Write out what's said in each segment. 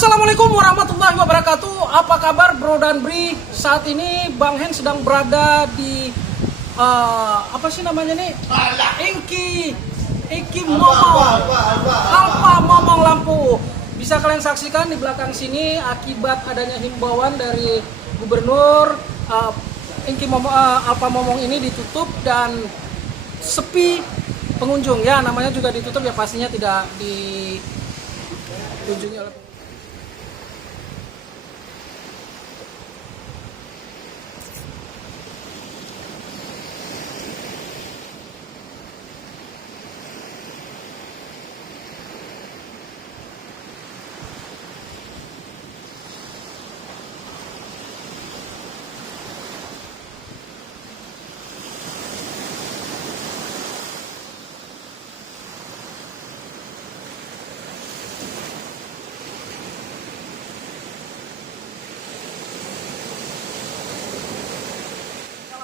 Assalamualaikum warahmatullahi wabarakatuh. Apa kabar Bro dan Bri? Saat ini Bang Hen sedang berada di apa sih namanya nih? Iki Momong, Alfa Momong Lampu. Bisa kalian saksikan di belakang sini akibat adanya himbauan dari Gubernur, Iki Momong, Alfa Momong ini ditutup dan sepi pengunjung. Ya, namanya juga ditutup ya, pastinya tidak dikunjungi oleh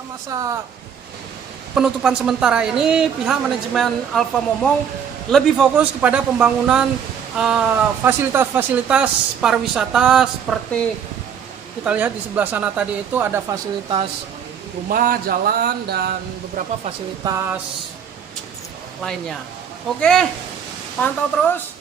masa penutupan sementara ini. Pihak manajemen Alfa Momong lebih fokus kepada pembangunan fasilitas-fasilitas pariwisata, seperti kita lihat di sebelah sana tadi itu ada fasilitas rumah, jalan, dan beberapa fasilitas lainnya. Oke, pantau terus.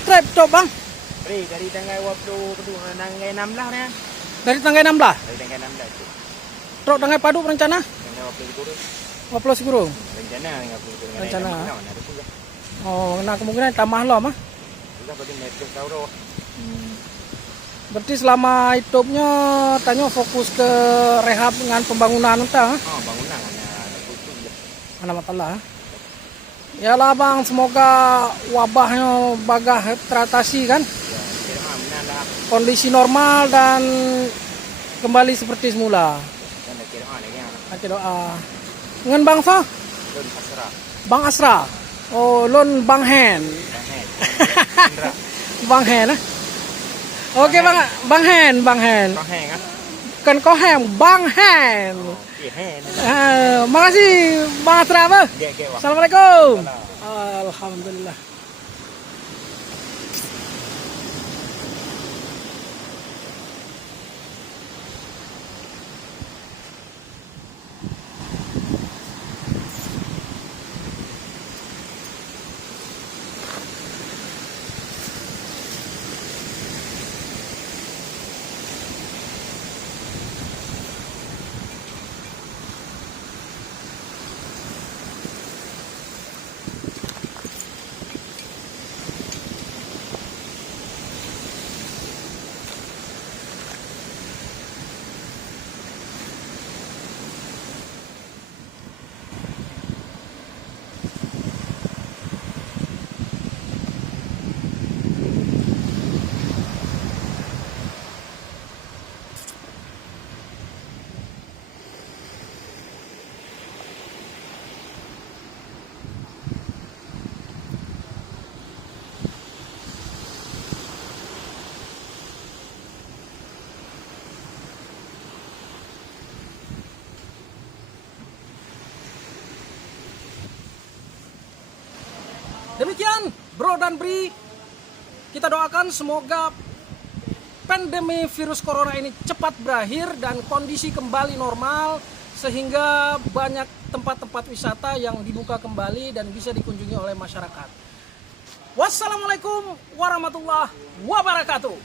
Trip to Bang. Dari tanggal waktu kedua tanggal 16 ya. Dari tanggal 16. Dari tanggal 16 tu. Truk tanggal padu rencana? Tanggal 20 guru. 50 guru. Rencana 50 guru. Rencana. Ada juga. Oh, nah kemungkinan tambah lo mah. Juga pada metode tauro. Berarti selama hidupnya tanya fokus ke rehab dengan pembangunan entah. Oh, bangunan ada kutu je. Mana masalah. Yalah Bang, semoga wabahnya bagah teratasi kan. Ya, kira mana dah. Kondisi normal dan kembali seperti semula. Dan kira lagi ana. Kita doa. Ngan Bang Fa? Don Asra. Bang Asra. Oh, lon Bang Hen. Indra. Bang Hen. Oke Bang, Bang Hen. Bang Heng kan? Kan kau Hen, Bang Hen. Hen. Makasih Bang Asra. Assalamualaikum. Alhamdulillah. Demikian Bro dan Bri, kita doakan semoga pandemi virus corona ini cepat berakhir dan kondisi kembali normal, sehingga banyak tempat-tempat wisata yang dibuka kembali dan bisa dikunjungi oleh masyarakat. Wassalamualaikum warahmatullahi wabarakatuh.